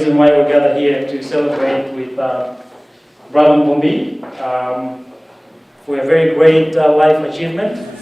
reason why we gather here to celebrate with Brother Mbumbi for a very great life achievement.